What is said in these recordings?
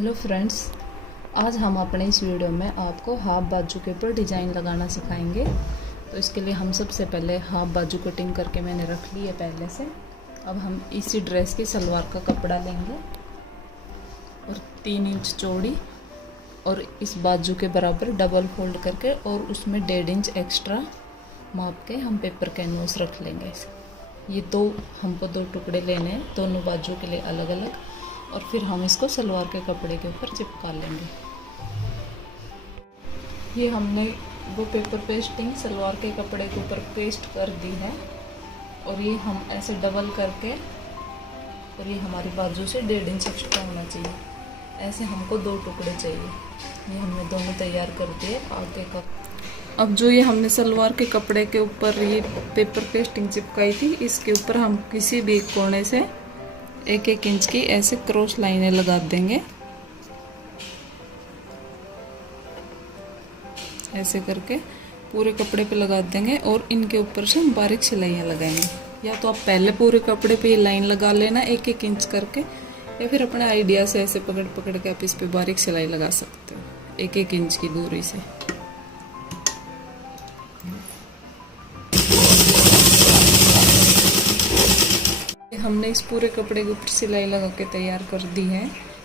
Hello friends, आज हम अपने इस वीडियो में आपको हाफ बाजू के ऊपर डिज़ाइन लगाना सिखाएंगे। तो इसके लिए हम सबसे पहले हाफ बाजू कटिंग करके मैंने रख ली है पहले से। अब हम इसी ड्रेस की सलवार का कपड़ा लेंगे और 3 इंच चौड़ी और इस बाजू के बराबर डबल फोल्ड करके और उसमें 1.5 इंच एक्स्ट्रा माप के हम पेपर कैनवस रख लेंगे। ये हमको 2 टुकड़े लेने हैं, दोनों बाजू के लिए अलग अलग, और फिर हम इसको सलवार के कपड़े के ऊपर चिपका लेंगे। ये हमने वो पेपर पेस्टिंग सलवार के कपड़े के ऊपर पेस्ट कर दी है और ये हम ऐसे डबल करके, और ये हमारी बाजू से 1.5 इंच एक्स्ट्रा होना चाहिए। ऐसे हमको 2 टुकड़े चाहिए। ये हमने दोनों तैयार कर दिए आगे का। अब जो ये हमने सलवार के कपड़े के ऊपर ये पेपर पेस्टिंग चिपकाई थी, इसके ऊपर हम किसी भी कोने से 1-1 इंच की ऐसे क्रॉस लाइनें लगा देंगे। ऐसे करके पूरे कपड़े पे लगा देंगे और इनके ऊपर से हम बारीक सिलाइयाँ लगाएंगे। या तो आप पहले पूरे कपड़े पे ये लाइन लगा लेना 1-1 इंच करके, या फिर अपने आइडिया से ऐसे पकड़ पकड़ के आप इस पे बारीक सिलाई लगा सकते हो 1-1 इंच की दूरी से। हमने इस पूरे कपड़े के ऊपर सिलाई लगा के तैयार कर दी है।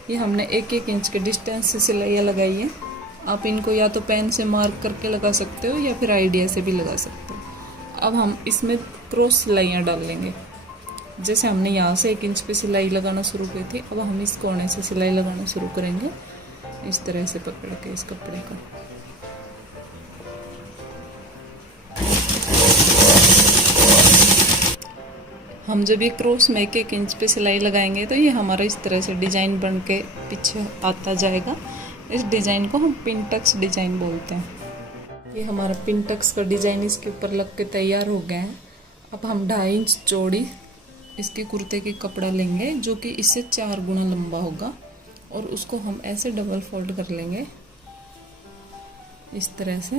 ये हमने 1-1 इंच के डिस्टेंस से सिलाइयाँ लगाई है। आप इनको या तो पेन से मार्क करके लगा सकते हो या फिर आइडिया से भी लगा सकते हो। अब हम इसमें क्रॉस सिलाइयाँ डाल लेंगे। जैसे हमने यहाँ से 1 इंच पे सिलाई लगाना शुरू की थी, अब हम इस कोने से सिलाई लगाना शुरू करेंगे, इस तरह से पकड़ के इस कपड़े को। हम जब ये क्रॉस में 1-1 इंच पे सिलाई लगाएंगे तो ये हमारा इस तरह से डिज़ाइन बन के पीछे आता जाएगा। इस डिज़ाइन को हम पिनटक्स डिज़ाइन बोलते हैं। ये हमारा पिनटक्स का डिज़ाइन इसके ऊपर लग के तैयार हो गया है। अब हम 2.5 इंच चौड़ी इसके कुर्ते की कपड़ा लेंगे, जो कि इससे 4 गुना लंबा होगा, और उसको हम ऐसे डबल फोल्ड कर लेंगे इस तरह से,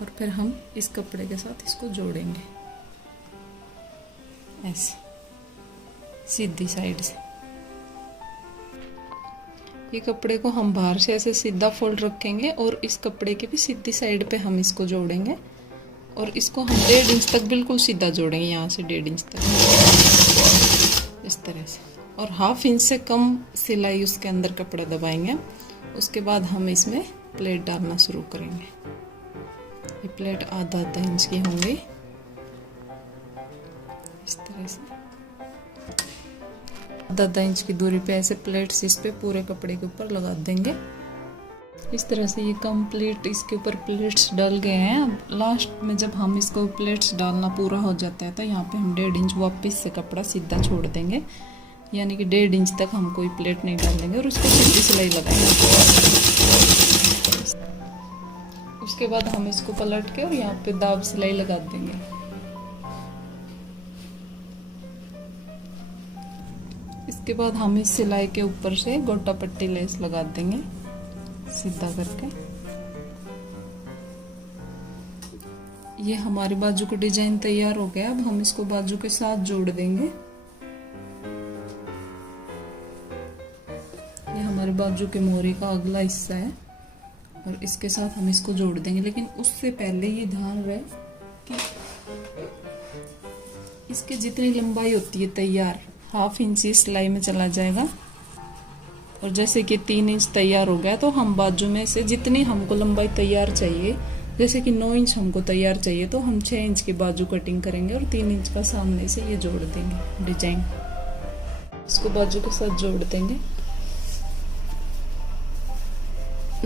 और फिर हम इस कपड़े के साथ इसको जोड़ेंगे ऐसे सीधी साइड से। ये कपड़े को हम बाहर से ऐसे सीधा फोल्ड रखेंगे और इस कपड़े की भी सीधी साइड पे हम इसको जोड़ेंगे, और इसको हम 1.5 इंच तक बिल्कुल सीधा जोड़ेंगे, यहाँ से 1.5 इंच तक इस तरह से, और 1/2 इंच से कम सिलाई उसके अंदर कपड़ा दबाएंगे। उसके बाद हम इसमें प्लेट डालना शुरू करेंगे। ये प्लेट आधा इंच की होंगी इस तरह से। आधा इंच की दूरी पे ऐसे प्लेट्स इस पे पूरे कपड़े के ऊपर लगा देंगे इस तरह से। ये कंप्लीट इसके ऊपर प्लेट्स डल गए हैं। अब लास्ट में जब हम इसको प्लेट्स डालना पूरा हो जाता है तो यहाँ पे हम 1.5 इंच वापस से कपड़ा सीधा छोड़ देंगे, यानी कि 1.5 इंच तक हम कोई प्लेट नहीं डालेंगे और उसको सीधी सिलाई लगाएंगे। उसके बाद हम इसको पलट के और यहाँ पे दाब सिलाई लगा देंगे। इसके बाद हम इस सिलाई के ऊपर से गोटा पट्टी लेस लगा देंगे सीधा करके। ये हमारी बाजू का डिजाइन तैयार हो गया। अब हम इसको बाजू के साथ जोड़ देंगे। ये हमारे बाजू के मोहरी का अगला हिस्सा है और इसके साथ हम इसको जोड़ देंगे। लेकिन उससे पहले ये ध्यान रहे कि इसके जितनी लंबाई होती है तैयार 1/2 इंच सिलाई में चला जाएगा। और जैसे कि 3 इंच तैयार हो गया तो हम बाजू में से जितनी हमको लंबाई तैयार चाहिए, जैसे कि 9 इंच हमको तैयार चाहिए, तो हम 6 इंच की बाजू कटिंग करेंगे और 3 इंच का सामने से ये जोड़ देंगे डिजाइन। इसको बाजू के साथ जोड़ देंगे।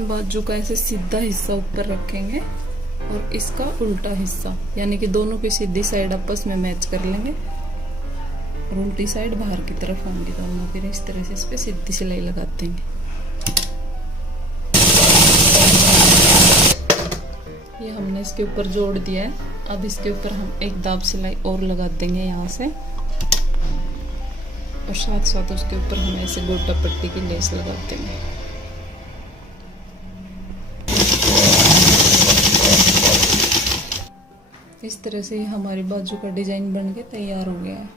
बाजू का ऐसे सीधा हिस्सा ऊपर रखेंगे और इसका उल्टा हिस्सा, यानी कि दोनों की सीधी साइड आपस में मैच कर लेंगे और उल्टी साइड बाहर की तरफ होंगी दोनों। फिर इस तरह से इस पे सीधी सिलाई लगा देंगे। ये हमने इसके ऊपर जोड़ दिया है। अब इसके ऊपर हम एक दाब सिलाई और लगा देंगे यहाँ से, और साथ साथ उसके ऊपर हम ऐसे गोटा पट्टी की लेस लगा देंगे। इस तरह से हमारी बाजू का डिजाइन बन के तैयार हो गया है।